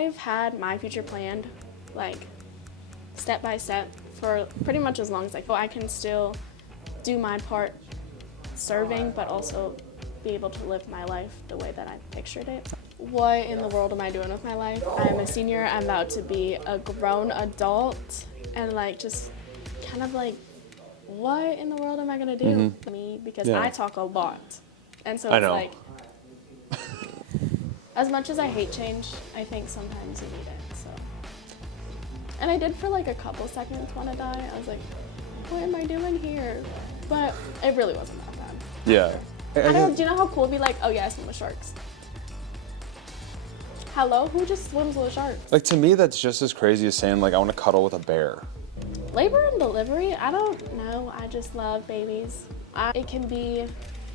I've had my future planned, like, step by step for pretty much as long as I can still do my part serving, but also be able to live my life the way that I pictured it. What in the world am I doing with my life? I'm a senior, I'm about to be a grown adult, and like just kind of like, what in the world am I gonna do? Me, because I talk a lot. And so it's like, as much as I hate change, I think sometimes you need it, so. And I did for like a couple seconds want to die. I was like, what am I doing here? But it really wasn't that bad. Yeah. Do you know how cool it'd be like, oh yeah, I swim with sharks? Hello, who just swims with sharks? Like, to me, that's just as crazy as saying, like, I want to cuddle with a bear. Labor and delivery, I don't know. I just love babies. It can be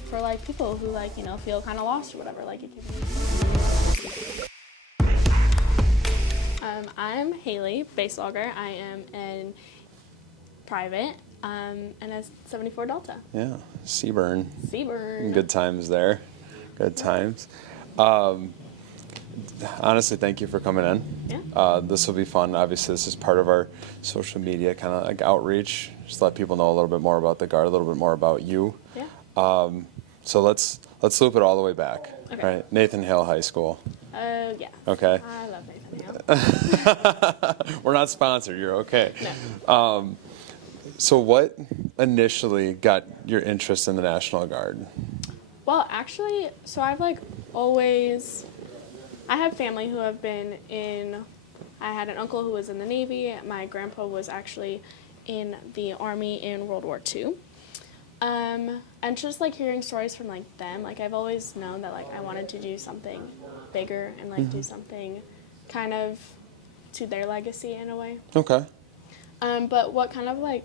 for like people who like, you know, feel kind of lost or whatever. Like it can be. I'm Hailey Boeselager. I am in private and a 74 Delta. Yeah, Seaburn. Seaburn. Good times there. Good times. Honestly, thank you for coming in. Yeah. This will be fun. Obviously, this is part of our social media kind of like outreach. Just let people know a little bit more about the Guard, a little bit more about you. Yeah. So let's loop it all the way back. Okay. Right, Nathan Hale High School. Yeah. Okay. I love Nathan Hale. We're not sponsored. You're okay. No. So what initially got your interest in the National Guard? Well, actually, so I've like always, I have family who have been in, I had an uncle who was in the Navy. My grandpa was actually in the Army in World War II. And just like hearing stories from like them, like I've always known that like I wanted to do something bigger and like do something kind of to their legacy in a way. Okay. But what kind of like,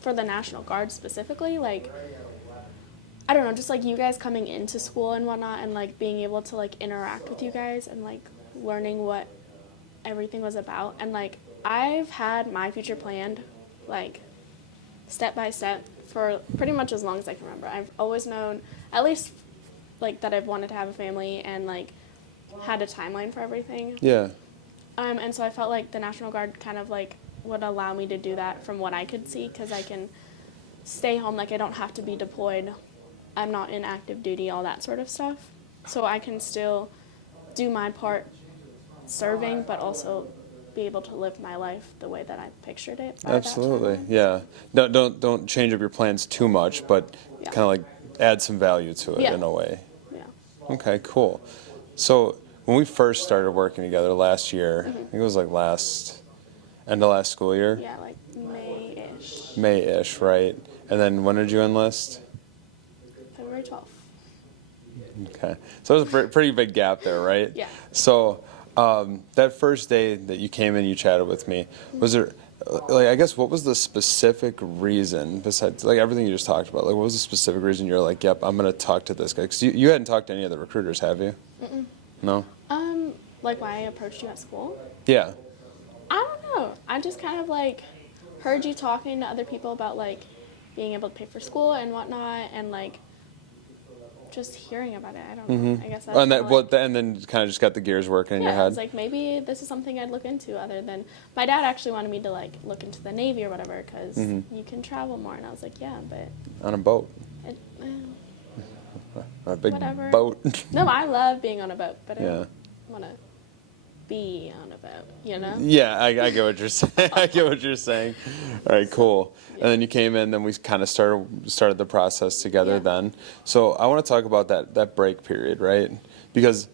for the National Guard specifically, like, I don't know, just like you guys coming into school and whatnot and like being able to like interact with you guys and like learning what everything was about. And like I've had my future planned like step by step for pretty much as long as I can remember. I've always known at least like that I've wanted to have a family and like had a timeline for everything. Yeah. And so I felt like the National Guard kind of like would allow me to do that from what I could see, because I can stay home, like I don't have to be deployed. I'm not in active duty, all that sort of stuff. So I can still do my part serving, but also be able to live my life the way that I pictured it. Absolutely, yeah. Don't change up your plans too much, but kind of like add some value to it in a way. Yeah. Okay, cool. So when we first started working together last year, I think it was like end of last school year? Yeah, like May-ish. May-ish, right? And then when did you enlist? February 12th. Okay. So there's a pretty big gap there, right? Yeah. So that first day that you came in, you chatted with me, was there, like, I guess, what was the specific reason, besides, like, everything you just talked about, like, what was the specific reason you're like, yep, I'm going to talk to this guy? Because you hadn't talked to any other recruiters, have you? Mm-mm. No? Like why I approached you at school? Yeah. I don't know. I just kind of like heard you talking to other people about like being able to pay for school and whatnot, and like just hearing about it. I don't know. I guess that's And then kind of just got the gears working in your head. Yeah, it's like maybe this is something I'd look into. Other than my dad actually wanted me to like look into the Navy or whatever, because you can travel more, and I was like, yeah, but on a boat. A big whatever. boat. No, I love being on a boat, but I Yeah. don't want to be on a boat, you know? Yeah, I get what you're saying. I get what you're saying. All right, cool. Yeah. And then you came in, then we kind of started the process together then. So I want to talk about that break period, right? Because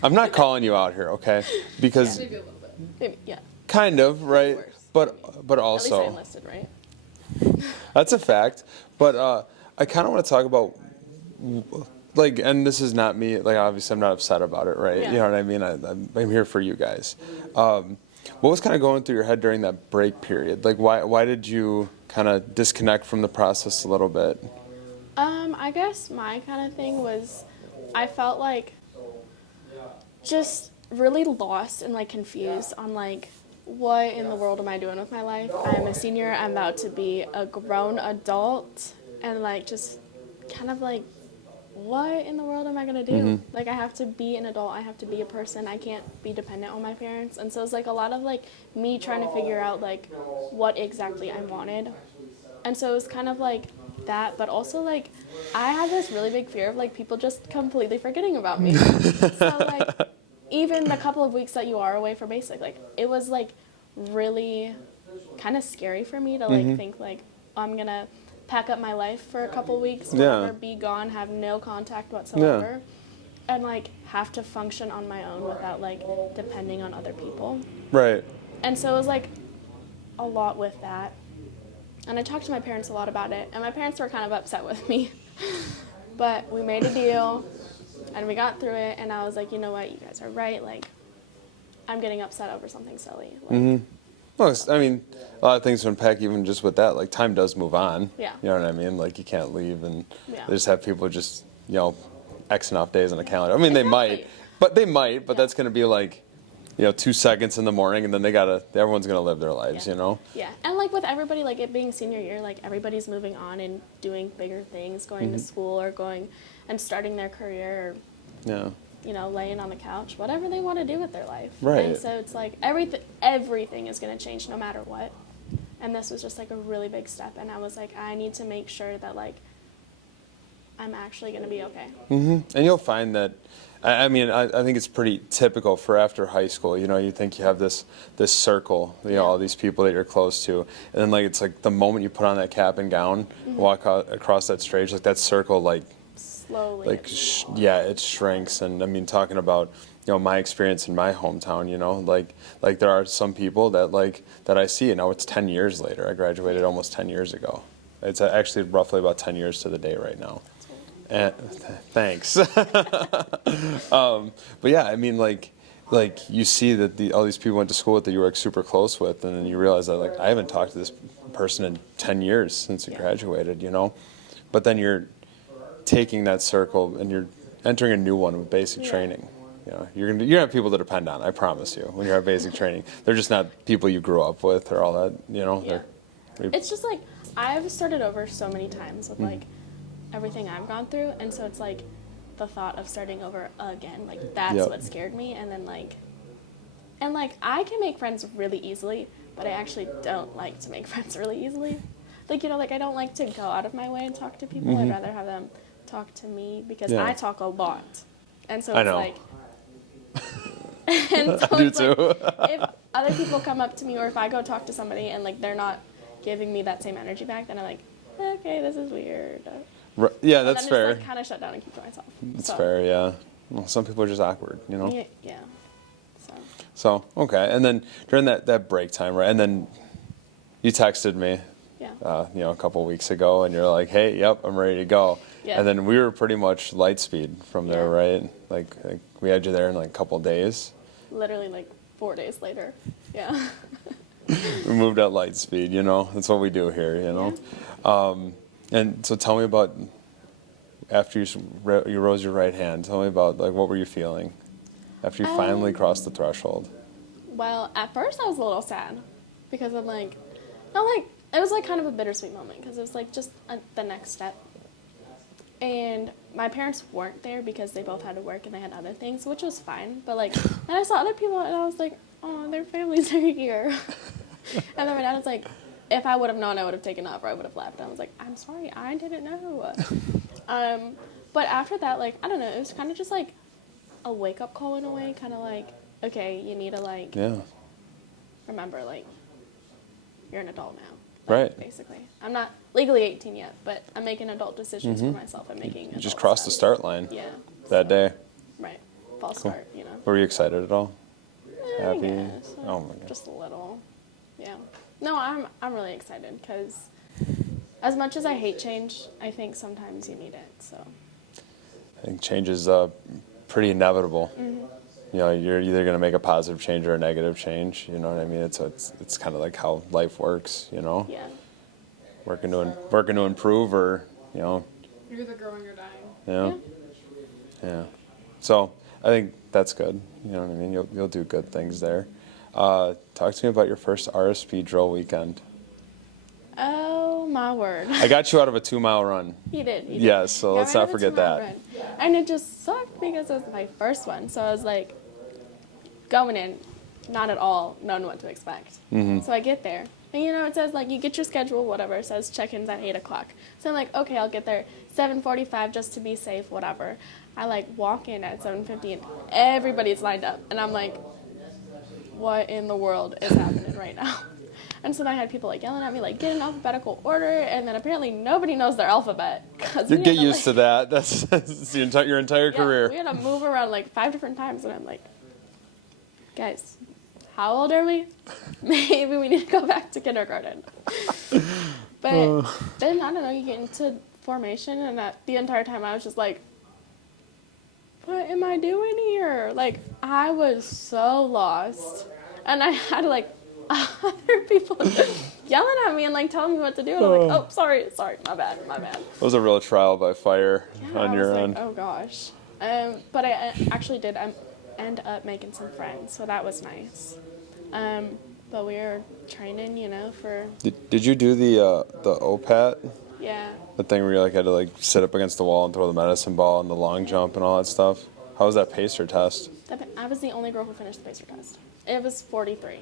I'm not calling you out here, okay? Because maybe a little bit. Maybe, yeah. Kind of, right? But also, at least I enlisted, right? That's a fact. But I kind of want to talk about, like, and this is not me, like, obviously I'm not upset about it, right? Yeah. You know what I mean? I'm here for you guys. What was kind of going through your head during that break period? Like, why did you kind of disconnect from the process a little bit? I guess my kind of thing was, I felt like just really lost and like confused on like, what in the world am I doing with my life? I'm a senior, I'm about to be a grown adult, and like just kind of like, what in the world am I going to do? Like, I have to be an adult. I have to be a person. I can't be dependent on my parents. And so it's like a lot of like me trying to figure out like what exactly I wanted. And so it was kind of like that, but also like I had this really big fear of like people just completely forgetting about me. So like even the couple of weeks that you are away for basic, like it was like really kind of scary for me to like think like I'm gonna pack up my life for a couple of weeks, whatever, be gone, have no contact whatsoever, and like have to function on my own without like depending on other people. Right. And so it was like a lot with that. And I talked to my parents a lot about it, and my parents were kind of upset with me. But we made a deal, and we got through it, and I was like, you know what, you guys are right, like, I'm getting upset over something silly. Like, Well, I mean, a lot of things to unpack even just with that. Like, time does move on. Yeah. You know what I mean? Like, you can't leave, and Yeah. they just have people just, you know, Xing off days on the calendar. I mean, they might, but that's going to be like, you know, 2 seconds in the morning, and then everyone's going to live their lives, you know? Yeah, and like with everybody, like it being senior year, like everybody's moving on and doing bigger things, going to school or going and starting their career, or, you know, laying on the couch, whatever they want to do with their life. Right. And so it's like everything is going to change no matter what. And this was just like a really big step, and I was like, I need to make sure that like I'm actually going to be okay. And you'll find that, I mean, I think it's pretty typical for after high school. You know, you think you have this circle, you know, all these people that you're close to, and then like it's like the moment you put on that cap and gown, walk out across that stage, like that circle, like Slowly. like it shrinks. And I mean, talking about, you know, my experience in my hometown, you know, like there are some people that I see, and now it's 10 years later. I graduated almost 10 years ago. It's actually roughly about 10 years to the day right now. Thanks. But yeah, I mean, like you see that all these people went to school with that you were like super close with, and then you realize that like I haven't talked to this person in 10 years since you graduated, you know. But then you're taking that circle and you're entering a new one with basic training. You know, you're gonna have people to depend on. I promise you. When you're at basic training, they're just not people you grew up with or all that. You know, It's just like I've started over so many times with like everything I've gone through, and so it's like the thought of starting over again, like that's what scared me. And then like I can make friends really easily, but I actually don't like to make friends really easily. Like, you know, like I don't like to go out of my way and talk to people. I'd rather have them talk to me because I talk a lot, and so it's like and so I do it's too. like, if other people come up to me, or if I go talk to somebody and like they're not giving me that same energy back, then I'm like, okay, this is weird. Yeah, that's fair. Then I just kind of shut down and keep to myself. That's fair, yeah. Well, some people are just awkward, you know? Yeah. So, okay. And then during that break time, right? And then you texted me, you know, a couple weeks ago, and you're like, hey, yep, I'm ready to go. Yeah. And then we were pretty much light speed from there, right? Like we had you there in like a couple days. Literally like 4 days later. Yeah. We moved at light speed, you know? That's what we do here, you know? Yeah. And so tell me about, after you rose your right hand, tell me about, like, what were you feeling after you finally crossed the threshold? Well, at first I was a little sad because I'm like, it was like kind of a bittersweet moment because it was like just the next step. And my parents weren't there because they both had to work and they had other things, which was fine. But like, then I saw other people and I was like, oh, their families are here. And then my dad was like, if I would have known, I would have taken off or I would have left. And I was like, I'm sorry, I didn't know. But after that, like, I don't know, it was kind of just like a wake-up call in a way, kind of like, okay, you need to like remember, like, you're an adult now. Like, right. Basically. I'm not legally 18 yet, but I'm making adult decisions for myself. I'm making You just crossed the start line that day. Right. False start, you know. Were you excited at all? Happy? Guess. Oh my God. Just a little. Yeah. No, I'm really excited because as much as I hate change, I think sometimes you need it. So. I think change is pretty inevitable. You know, you're either going to make a positive change or a negative change. You know what I mean? It's kind of like how life works. You know. Yeah. Working to improve, or you know. You're either growing or dying. Yeah. So I think that's good. You know what I mean? You'll do good things there. Talk to me about your first RSP drill weekend. Oh my word. I got you out of a 2-mile run. He did. Yes, so let's not forget that. Run. And it just sucked because it was my first one. So I was like, going in, not at all knowing what to expect. Mm-hmm. So I get there. And it says like, you get your schedule, whatever. It says check-ins at 8 o'clock. So I'm like, okay, I'll get there 7:45 just to be safe, whatever. I like walk in at 7:50 and everybody's lined up. And I'm like, what in the world is happening right now? And so then I had people like yelling at me, like, get in alphabetical order, and then apparently nobody knows their alphabet. You get used to that. That's your entire career. We had to move around like 5 different times, and I'm like, guys, how old are we? Maybe we need to go back to kindergarten. But then, I don't know, you get into formation, and the entire time I was just like, what am I doing here? Like, I was so lost. And I had like other people yelling at me and like telling me what to do. And I'm like, oh, sorry, my bad. It was a real trial by fire on your end. Oh gosh. But I actually did end up making some friends, so that was nice. But we were training, for. Did you do the OPAT? Yeah. The thing where you like had to like sit up against the wall and throw the medicine ball and the long jump and all that stuff? How was that pacer test? I was the only girl who finished the pacer test. It was 43.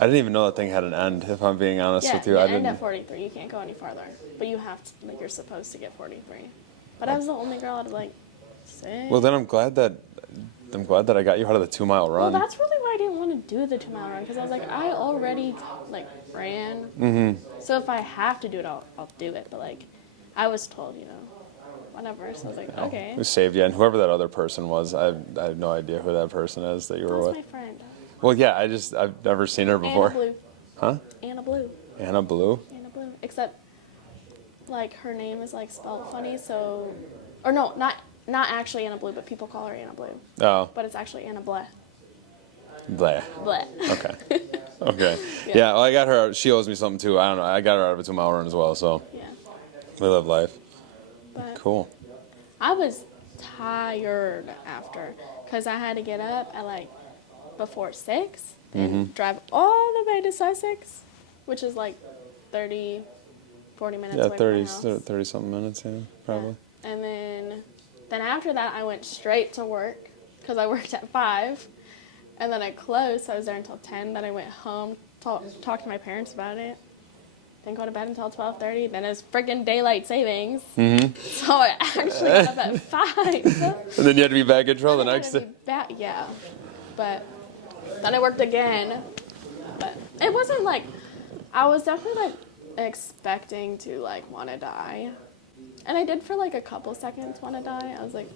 I didn't even know that thing had an end, if I'm being honest with you. Yeah, I end didn't. at 43. You can't go any farther. But you have to, like, you're supposed to get 43. But I was the only girl out of, like, 6. Well, then I'm glad that I got you out of the 2-mile run. Well, that's really why I didn't want to do the 2-mile run. Because I was like, I already, like, ran. Mm-hmm. So if I have to do it, I'll do it. But, like, I was told, whatever. So I was like, okay. We saved you, and whoever that other person was, I have no idea who that person is that you were That's with. my friend. Well, yeah, I've never seen her before. Anna Blue. Huh? Anna Blue. Anna Blue? Anna Blue. Except, like, her name is, like, spelled funny, so... Or no, not actually Anna Blue, but people call her Anna Blue. Oh. But it's actually Anna Bleh. Bleh. Bleh. Okay. Okay. Yeah. Yeah, well, I got her. She owes me something, too. I don't know. I got her out of a 2-mile run as well, so Yeah. we live life. But Cool. I was tired after, because I had to get up at, like, before 6 and drive all the way to Sussex, which is, like, 40 minutes Yeah, away 30 from my house. 30-something minutes, yeah, probably. Yeah. And then after that, I went straight to work, because I worked at 5. And then I closed, so I was there until 10. Then I went home, talked to my parents about it. Didn't go to bed until 12:30. Then it was freaking daylight savings. Mm-hmm. So I actually got up at 5. And then you had to be back at drill the next day. Yeah. But then I worked again. But it wasn't like, I was definitely like expecting to like want to die. And I did for like a couple seconds want to die. I was like,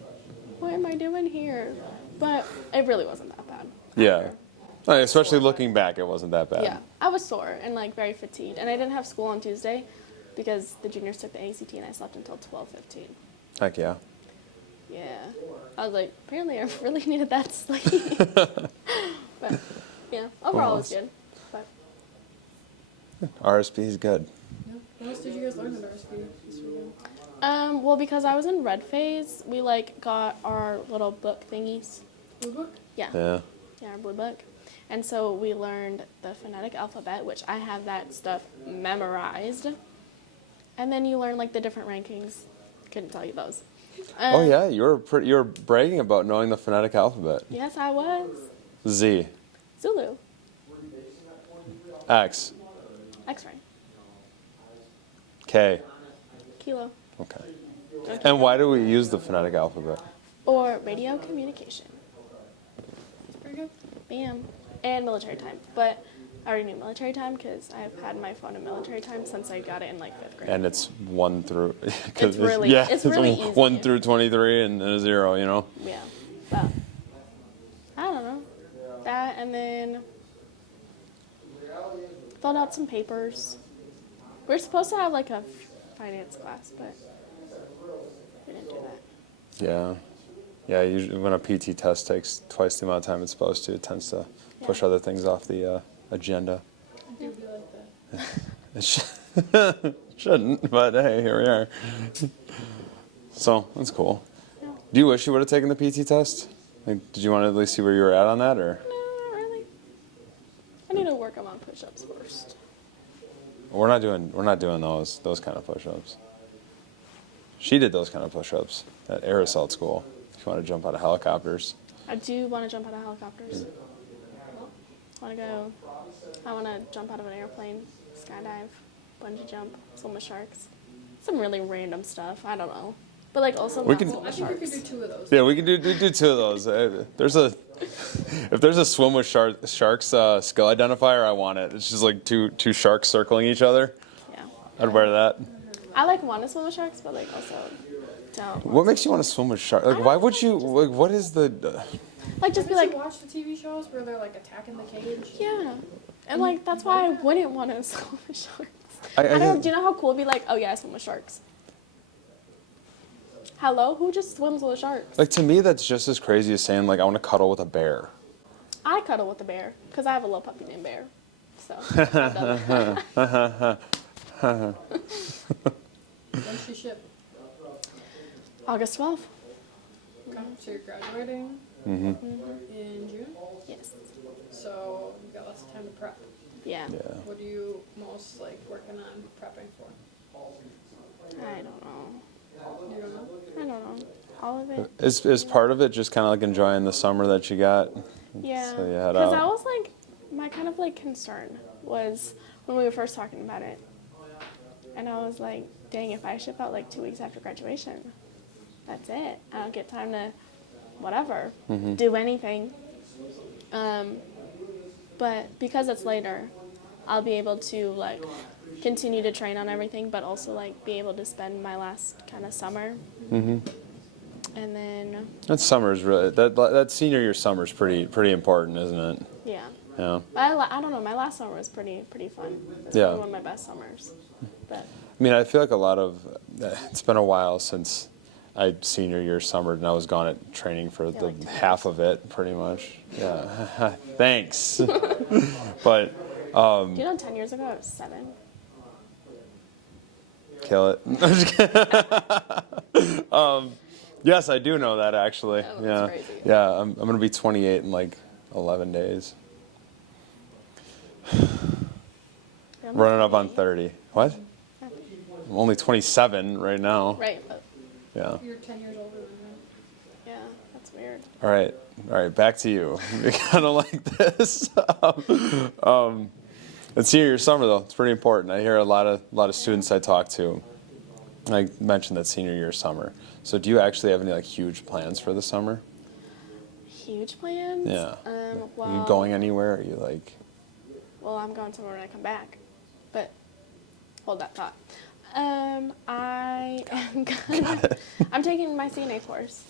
what am I doing here? But it really wasn't that bad. Yeah. Especially looking back, it wasn't that bad. Yeah, I was sore and like very fatigued, and I didn't have school on Tuesday because the juniors took the ACT and I slept until 12:15. Heck yeah. Yeah, I was like, apparently I really needed that sleep. But yeah, overall it was good. But RSP is good. Yeah. What else did you guys learn at RSP this weekend? well, because I was in red phase, we like got our little book thingies. Blue book? Yeah. Yeah, our blue book. And so we learned the phonetic alphabet, which I have that stuff memorized. And then you learn like the different rankings. Couldn't tell you those. Oh yeah, you were bragging about knowing the phonetic alphabet. Yes, I was. Z. Zulu. X. X-ray. K. Kilo. Okay. And why do we use the phonetic alphabet? Or radio communication. Very good. Bam. And military time. But I already knew military time because I've had my phone in military time since I got it in like 5th grade. And it's 1 through. It's really easy. 1 through 23 and a 0, you know? Yeah. But I don't know. That, and then filled out some papers. We're supposed to have like a finance class, but we didn't do that. Yeah. Yeah, usually when a PT test takes twice the amount of time it's supposed to, it tends to push other things off the agenda. I do be like that. It shouldn't, but hey, here we are. So, that's cool. Do you wish you would have taken the PT test? Like, did you want to at least see where you were at on that, or? No, not really. I need to work on my push-ups first. We're not doing those kind of push-ups. She did those kind of push-ups at air assault school. If you want to jump out of helicopters. I do want to jump out of helicopters. I want to jump out of an airplane, skydive, bungee jump, swim with sharks. Some really random stuff. I don't know. But like also We not can- swim I with think we sharks. could do 2 of those. Yeah, we can do 2 of those. If there's a swim with sharks skill identifier, I want it. It's just like two sharks circling each other. Yeah. I'd wear that. I like want to swim with sharks, but like also don't. What makes you want to swim with sharks? Like, why would you? Like, what is the? Like just be Did you like, watch the TV shows where they're like attacking the cage? yeah. And like that's why I wouldn't want to swim with sharks. I don't know. Do you know how cool it'd be like, oh yeah, I swim with sharks? Hello? Who just swims with sharks? Like, to me, that's just as crazy as saying, like, I want to cuddle with a bear. I cuddle with a bear because I have a little puppy named Bear. So. I've done that. When's she ship? August 12th. Okay, so you're graduating Mm-hmm. in June? Yes. So you've got lots of time to prep. Yeah. Yeah. What are you most like working on prepping for? I don't know. You don't know? I don't know. All of it. Is part of it just kind of like enjoying the summer that you got? Yeah. So you head Because out. that was like my kind of like concern was when we were first talking about it. And I was like, dang, if I ship out like 2 weeks after graduation, that's it. I don't get time to whatever, do anything. But because it's later, I'll be able to like continue to train on everything, but also like be able to spend my last kind of summer. Mm-hmm. And then, That summer's really that senior year summer's pretty important, isn't it? yeah. Yeah. But I don't know. My last summer was pretty fun. It's Yeah. probably one of my best summers. But I mean, I feel like a lot of it's been a while since I senior year summered, and I was gone at training for the like 10 half of it, pretty much. Yeah. Thanks. But do you know 10 years ago I was 7? kill it. I'm just kidding. Yes, I do know that actually. Oh, that's Yeah. crazy. Yeah. I'm gonna be 28 in like 11 days. Yeah, I'm Running up 28. on 30. What? I'm only 27 right now. Right, but Yeah. You're 10 years older than me. yeah, that's weird. All right, back to you. Kind of like this. And senior year summer though, it's pretty important. I hear a lot of students I talk to. I mentioned that senior year summer. So do you actually have any like huge plans for the summer? Huge plans? Yeah. Well, Are you going anywhere? Are you like? Well, I'm going somewhere when I come back. But hold that thought. I am I'm taking my CNA course,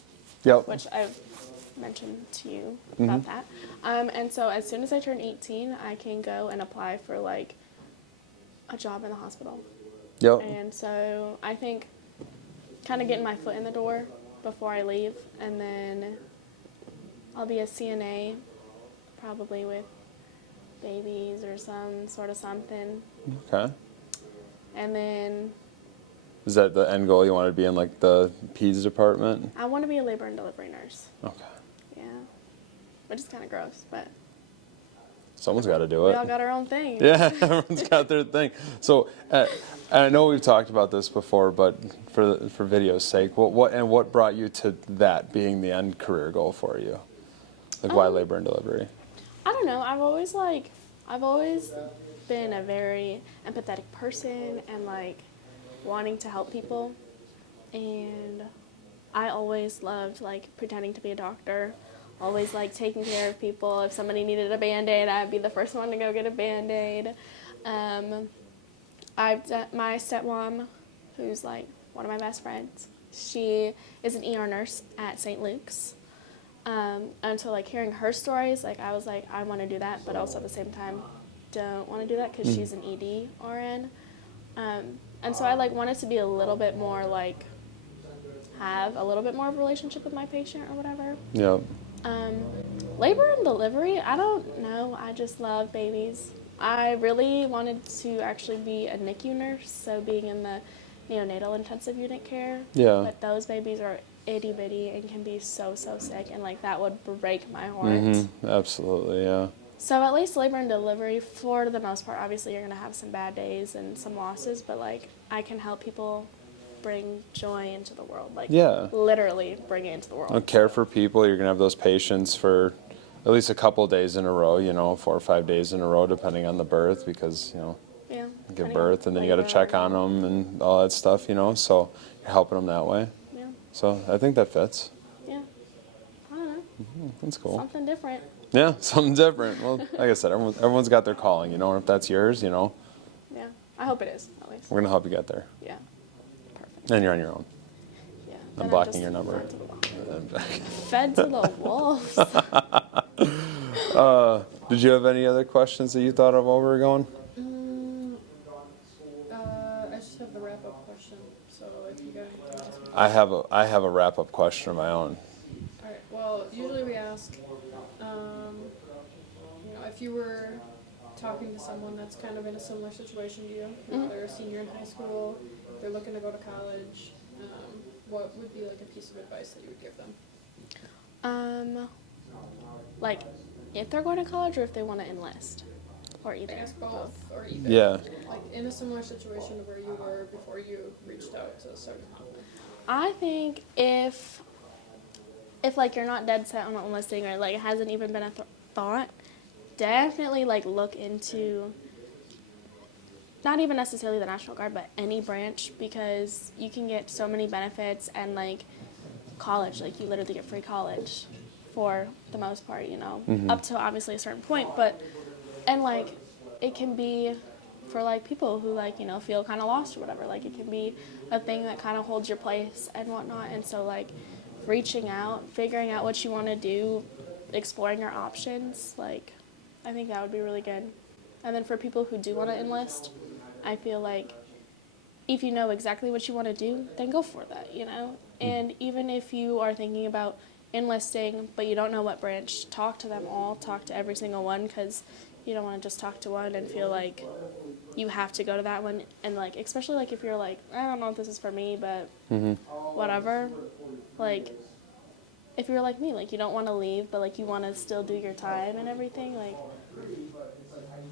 Yep. which I've mentioned to you about that. And so as soon as I turn 18, I can go and apply for like a job in the hospital. Yep. And so I think kind of getting my foot in the door before I leave, and then I'll be a CNA probably with babies or some sort of something. Okay. And then Is that the end goal? You want to be in like the peds department? I want to be a labor and delivery nurse. Okay. Yeah. Which is kind of gross, but Someone's got to do we it. all got our own thing. Yeah, everyone's got their thing. So, and I know we've talked about this before, but for video's sake, what brought you to that being the end career goal for you? Like, why labor and delivery? I don't know. I've always been a very empathetic person and like wanting to help people, and I always loved like pretending to be a doctor. Always like taking care of people. If somebody needed a Band-Aid, I'd be the first one to go get a Band-Aid. My stepmom, who's like one of my best friends, she is an ER nurse at St. Luke's. And so like hearing her stories, like I was like, I want to do that, but also at the same time, don't want to do that because she's an ED RN. And so I like wanted to be a little bit more like, have a little bit more of a relationship with my patient or whatever. Yep. Labor and delivery, I don't know. I just love babies. I really wanted to actually be a NICU nurse, so being in the neonatal intensive unit care. Yeah. But those babies are itty bitty and can be so sick, and like that would break my heart. Mm-hmm. Absolutely, yeah. So at least labor and delivery, for the most part, obviously you're gonna have some bad days and some losses, but like I can help people bring joy into the world, like Yeah. literally bring it into the world. Care for people. You're gonna have those patients for at least a couple of days in a row. 4 or 5 days in a row, depending on the birth, because Yeah. give depending birth on and then you got to labor check on them and all that stuff. So you're helping them that way. Yeah. So I think that fits. Yeah. I don't know. That's cool. Something different. Yeah, something different. Well, like I said, everyone's got their calling. And if that's yours, Yeah. I hope it is, at least. we're gonna help you get there. Yeah. Perfect. And you're on your own. Yeah. I'm Then blocking just your number. Fed to the wolves. Did you have any other questions that you thought of while we were going? I just have the wrap-up question. So if you got anything else. I have a wrap up question of my own. All right. Well, usually we ask, if you were talking to someone that's kind of in a similar situation to you, they're a senior in high school, they're looking to go to college, what would be like a piece of advice that you would give them? Like if they're going to college or if they want to enlist, or I either. guess both or either. Yeah. Like in a similar situation to where you were before you reached out to Sergeant Hoffman. I think if like you're not dead set on enlisting or like it hasn't even been a thought, definitely like look into not even necessarily the National Guard, but any branch, because you can get so many benefits and like college, like you literally get free college for the most part, up to obviously a certain point, and like it can be for like people who like, feel kind of lost or whatever, like it can be a thing that kind of holds your place and whatnot, and so like reaching out, figuring out what you want to do, exploring your options, like I think that would be really good. And then for people who do want to enlist, I feel like if you know exactly what you want to do, then go for that, And even if you are thinking about enlisting, but you don't know what branch, talk to them all, talk to every single one, because you don't want to just talk to one and feel like you have to go to that one. And like, especially like if you're like, I don't know if this is for me, but whatever, like if you're like me, like you don't want to leave, but like you want to still do your time and everything, like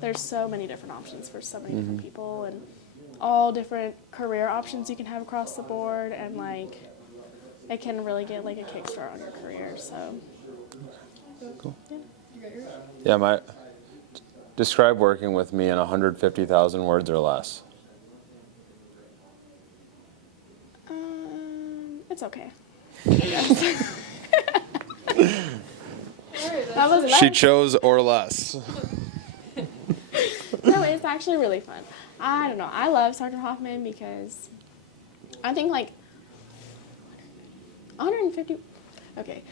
there's so many different options for so many different people and all different career options you can have across the board, and like it can really get like a kickstart on your career. So Cool. You got yours? Yeah, describe working with me in 150,000 words or less. It's okay. All right, That was She nice. chose or less. No, it's actually really fun. I don't know. I love Sergeant Hoffman because I think like 150. Okay.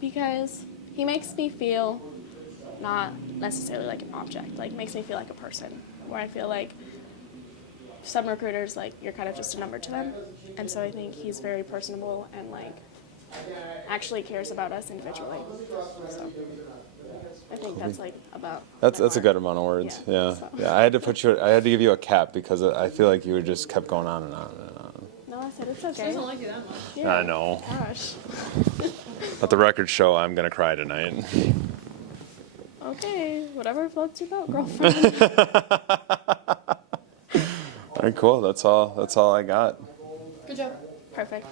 Because he makes me feel not necessarily like an object. Like makes me feel like a person. Where I feel like some recruiters, like you're kind of just a number to them, and so I think he's very personable and like actually cares about us individually. So I think that's like about. That's my a mark. good amount of words. Yeah. so. Yeah. I had to give you a cap because I feel like you just kept going on and on and on. No, I said it's She okay. doesn't like you that much. Yeah. I know. Gosh. Let the record show I'm gonna cry tonight. Okay, whatever floats your boat, girlfriend. All right, cool. That's all I got. Good job. Perfect.